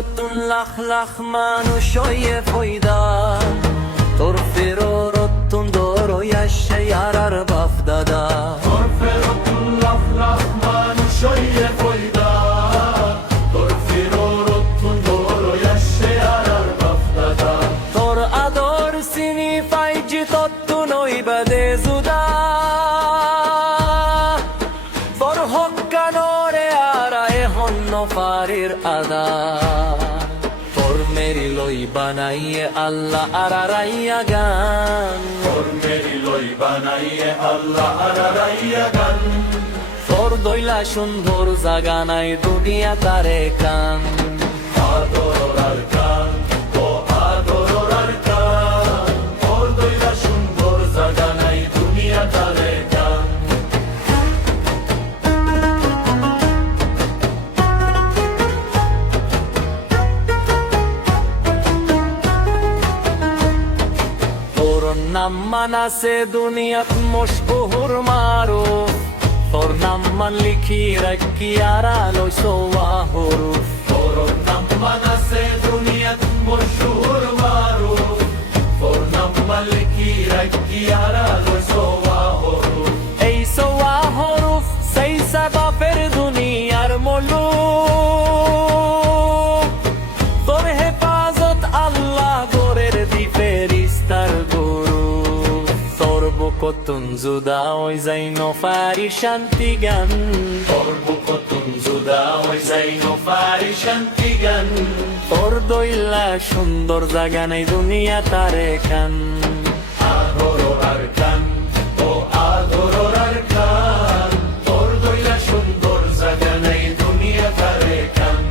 ফেরতুন লাখ লাখ মানুষ হইয়ে ফয়দা তোর ফেরতুন দরয়া শেয়ারার বাপ দাদা তোর ফেরতুন লাখ লাখ মানুষ হইয়ে ফয়দা তোর ফেরতুন দরয়া শেয়ারার বাপ দাদা তোর আদর চিনি পাইজি তত্ত্ব নইবা দে জুদা তোর হক্কানরে আরায় হন্ন পারের আদা তোর মেরি লই বানাইয়ে আল্লাহ আরারাইয়া গান তোর মেরি লই বানাইয়ে আল্লাহ আরারাইয়া গান তোর দইলা সুন্দর জাগা নাই দুনিয়া তারে কান আদরার গান ও আদরার গান তোর দইলা সুন্দর জাগা নাই দুনিয়া তারে গান তোর নাম মানাসে দুনিয়াত মশহুর মারো তোর নাম মান লিখি রাখি আড়ালো সোয়া হরুফ তোর নাম মানাসে দুনিয়াত মশহুর মারো তোর নাম মালিকি রাখি আড়ালো সোয়া হরুফ এই সোয়া হরুফ সেই সাবাবের দুনিয়ার মুলুক তোর হেফাজত আল্লাহ গোরের দ্বীপে রিস্তার গরু তোর বুকতুন জুদা ওই যাইন ফারি শান্তি গান তোর বুকতুন জুদা ওই যাইনো পারি শান্তি গান তোর দইলা সুন্দর জাগা নাই দুনিয়া তারে কান আদরার গান ও আদরার গান তোর দইলা সুন্দর জাগা নাই দুনিয়া তারে গান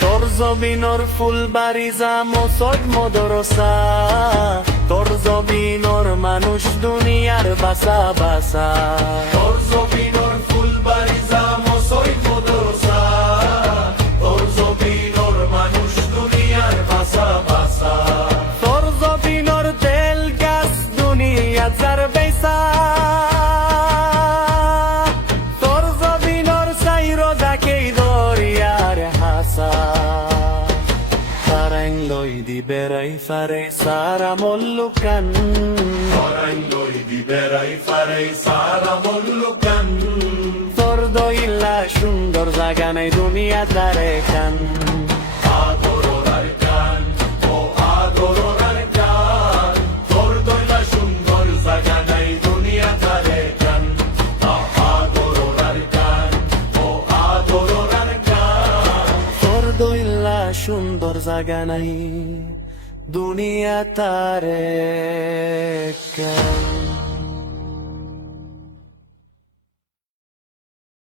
তোর জমিনর ফুল বাড়ি যামো সদ মদরসা তোর জমিনর মানুষ দুনিয়ার বাসা বাসা তোর জমিনর ফুলবাড়ি যামো সই মদরসা তোর জমিনর মানুষ দুনিয়ার ভাষা ভাষা তোর জমিনর তেল গাছ দুনিয়া যার বেসা তোর জমিনর সাইরো ডাকেই দরিয়ার হাসা তারাইন লই দিবে রাই ফারে সারা মল্লুকান তোরাই লই দিবেরাই ফারে সারা মল্লুকান তোর দইলা সুন্দর জাগা নাই দুনিয়া তারে কান আদরার গান ও আদরার গান তোর দইলা সুন্দর জাগা নাই দুনিয়া তারে গান আদরার গান ও আদরার গান তোর দইলা সুন্দর জাগা নাই দুনিয়া তারে কান